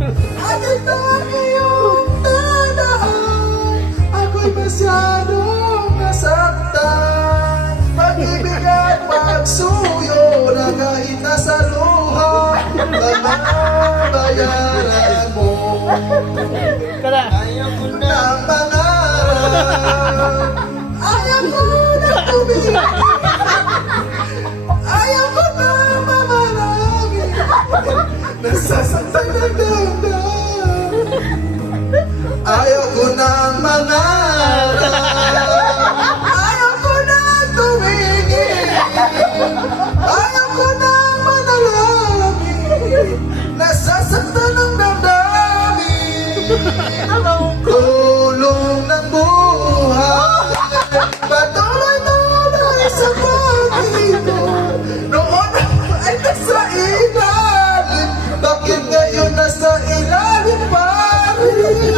At ito ang iyong tandaan, ako'y masyadong nasaktan. Pag-ibig at pagsuyo na kahit nasa luha, babayaran mo. Ayaw ko ng pangarap, ayaw ko na tumingin, ayaw ko na mamalangin. Nasasaktan ng damdam, ayaw ko ng mangarap, ayaw ko na tumingin, ayaw ko na manalangin. Nasasaktan ng damdamin, tulong ng buhay, patuloy-tuloy sa pag-ibig. Noon ay nasa ilalim, bakit ngayon nasa ilalim pa rin?